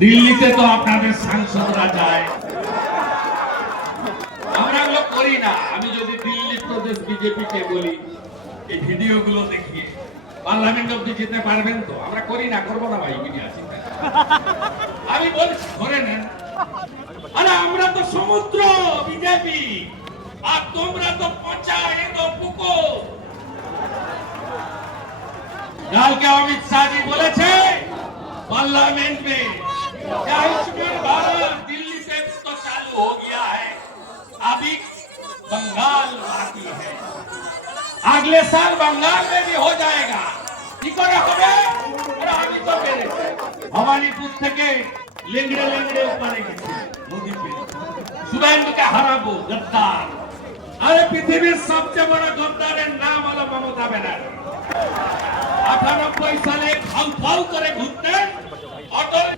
দিল্লিতে তো আপনাদের সাংসদরা যায়, আমরা এগুলো করি না। আমি যদি দিল্লি প্রদেশ বিজেপিকে বলি এই ভিডিওগুলো দেখিয়ে পার্লামেন্ট অব্দি যেতে পারবেন তো, আমরা করি না, করবো না ভাই মিডিয়া চিন্তা। আমি বলছি ধরে নেন, আরে আমরা তো সমুদ্র বিজেপি আর তোমরা তো পচা এগো পুকো। কালকে অমিত শাহ जी বলেছে पार्लियामेंट में क्या आयुष्मान भारत दिल्ली से तो चालू हो गया है, अभी बंगाल बाकी है, अगले साल बंगाल में भी हो जाएगा। কি করে হবে? আরে আমি তো পেরেছি, ভবানীপুর থেকে লেংড়ে লেংড়ে ওপারে গেছি মোদি পেরে, শুভেন্দুকে হারাবো গদ্দার। আরে পৃথিবীর সবচেয়ে বড় গদ্দারের নাম হলো মমতা ব্যানার্জি। 98 সালে ফাউ ফাউ করে ঘুরতেন অটল